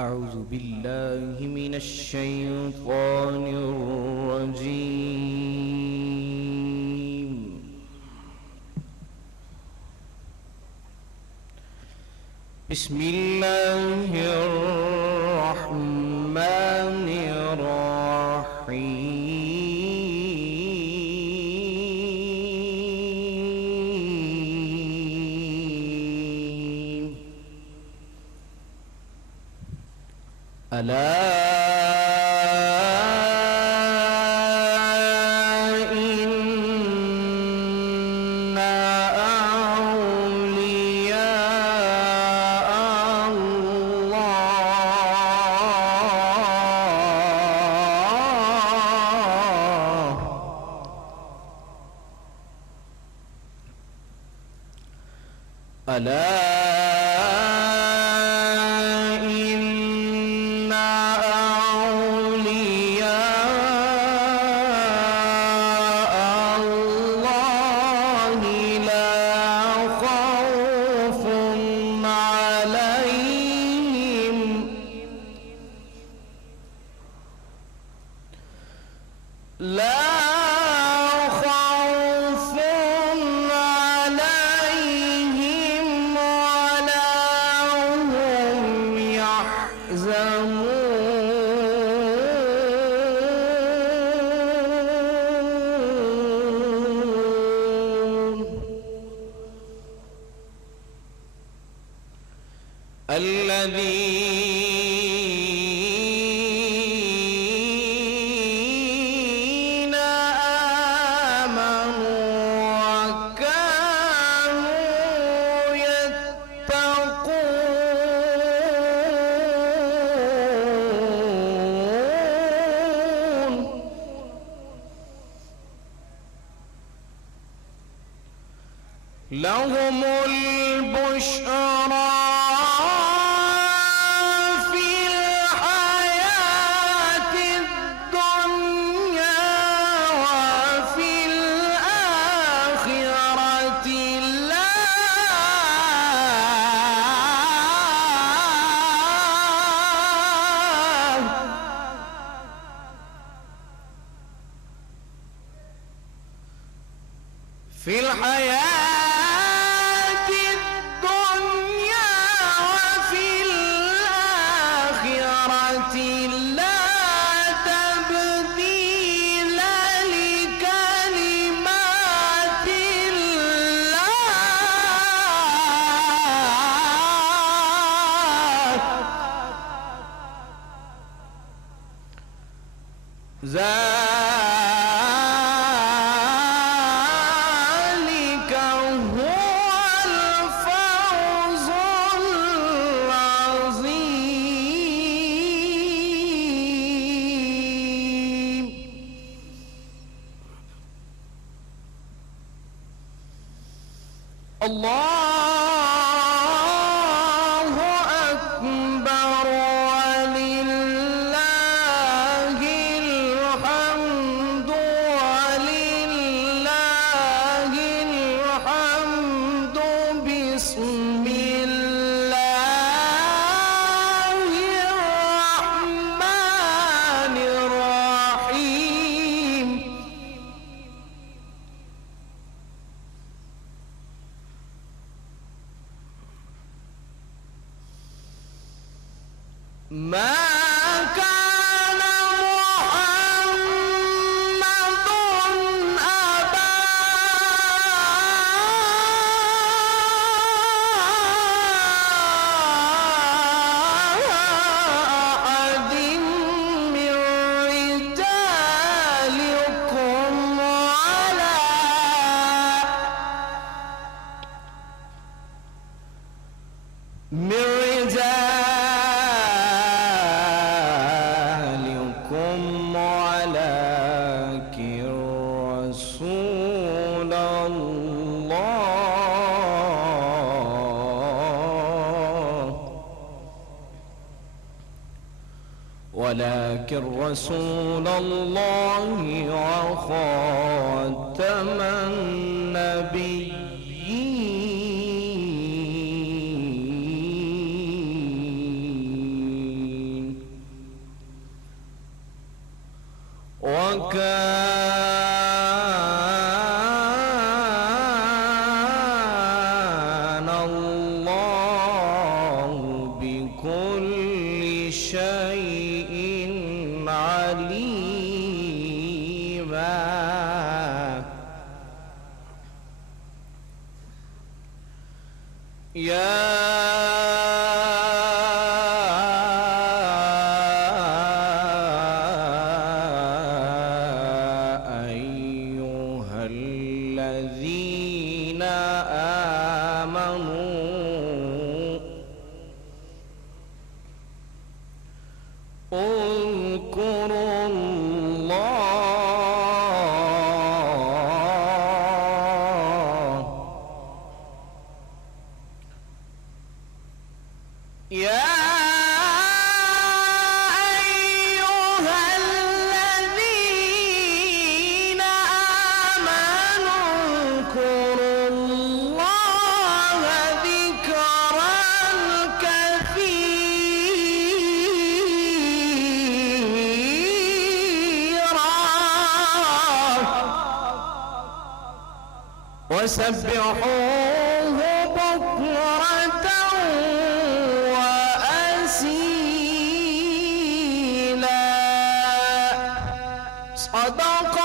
أعوذ بالله من الشيطان الرجيم. بسم الله الرحمن الرحيم. ألا إن أولياء الله لا خوف عليهم ولا هم يحزنون. الذين آمنوا وكانوا يتقون لهم البشرى في الحياة الدنيا وفي الآخرة لا تبديل لكلمات الله. الله أكبر ولله الحمد ولله الحمد. بسم الله الرحمن الرحيم. ما كان محمد أبا أحد من رجالكم ولكن رسول الله وخاتم النبيين. وكان الله بكل شيء عليما. يا أيها الذين آمنوا اذكروا الله. يا أيها الذين آمنوا اذكروا الله ذكرا كثيرا وسبحوه بكرة وأصيلا. صدق